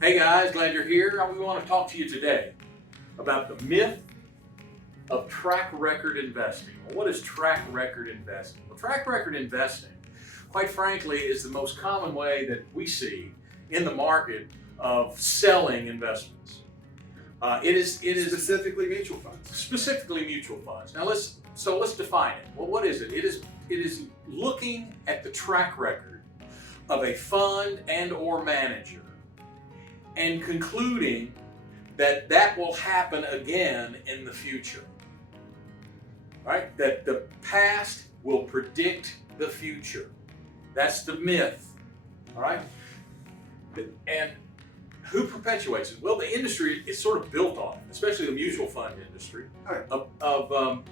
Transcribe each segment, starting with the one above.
Hey guys, glad you're here. We want to talk to you today about the myth of track record investing. Well, what is track record investing? Well, track record investing, quite frankly, is the most common way that we see in the market of selling investments. It is Specifically mutual funds. specifically mutual funds. Now let's define it. Well, what is it? It is looking at the track record of a fund and or manager and concluding that that will happen again in the future. Right? That the past will predict the future. That's the myth. All right? And who perpetuates it? Well, the industry is sort of built on it, especially the mutual fund industry, Right. of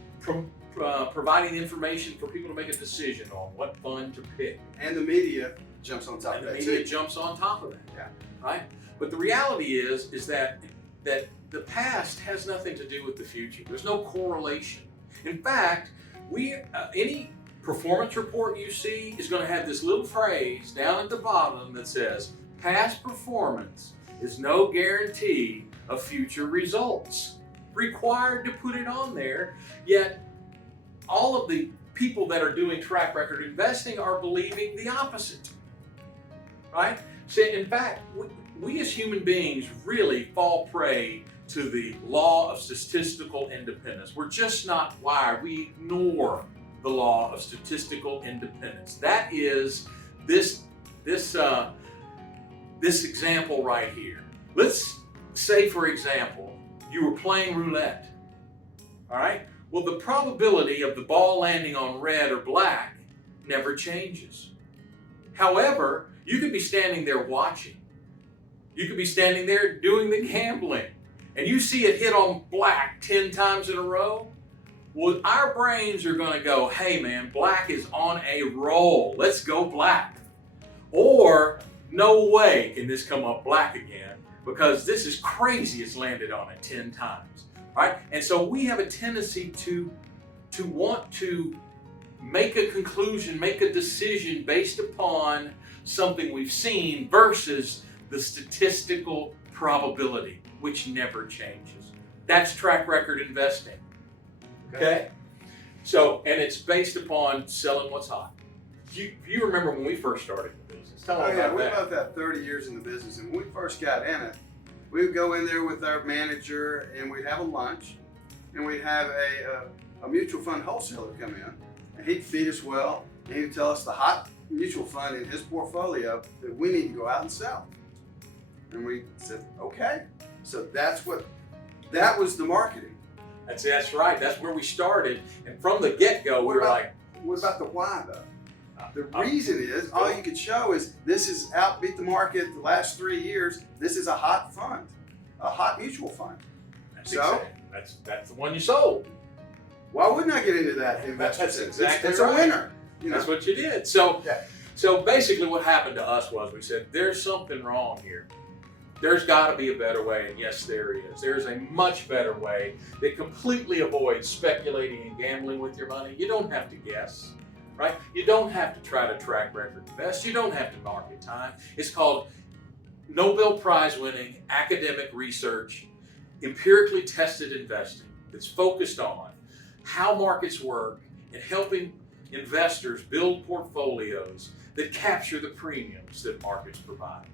providing information for people to make a decision on what fund to pick. And the media jumps on top And of the that media too. jumps on top of that. Yeah. Right? But the reality is that the past has nothing to do with the future. There's no correlation. In fact, any performance report you see is going to have this little phrase down at the bottom that says, past performance is no guarantee of future results. Required to put it on there, yet all of the people that are doing track record investing are believing the opposite. Right? So in fact, we as human beings really fall prey to the law of statistical independence. We're just not wired. We ignore the law of statistical independence. That is this example right here. Let's say, for example, you were playing roulette. All right? Well, the probability of the ball landing on red or black never changes. However, you could be standing there watching. You could be standing there doing the gambling, and you see it hit on black 10 times in a row. Well, our brains are going to go, hey man, black is on a roll. Let's go black. Or, no way can this come up black again because this is crazy it's landed on it 10 times. Right? And so we have a tendency to want to make a conclusion, make a decision based upon something we've seen versus the statistical probability, which never changes. That's track record investing. Okay? So, and it's based upon selling what's hot. You remember when we first started the business? Tell them about We that. both have 30 years in the business, and when we first got in it, we would go in there with our manager, and we'd have a lunch, and we'd have a mutual fund wholesaler come in, and he'd feed us well, and he'd tell us the hot mutual fund in his portfolio that we need to go out and sell. And we said, okay. So that was the marketing. That's right. That's where we started. And from the get-go, we were like, What about the why though? The reason is, all you could show is this is outbeat the market the last 3 years. This is a hot fund, a hot mutual fund. that's the one you sold. Why wouldn't I get into that investment? That's exactly it's right. a winner. That's what you did. So, Yeah. so basically what happened to us was we said, there's something wrong here. There's got to be a better way, and yes, there is. There's a much better way that completely avoids speculating and gambling with your money. You don't have to guess, right? You don't have to try to track record invest. You don't have to market time. It's called Nobel Prize winning academic research, empirically tested investing that's focused on how markets work and helping investors build portfolios that capture the premiums that markets provide.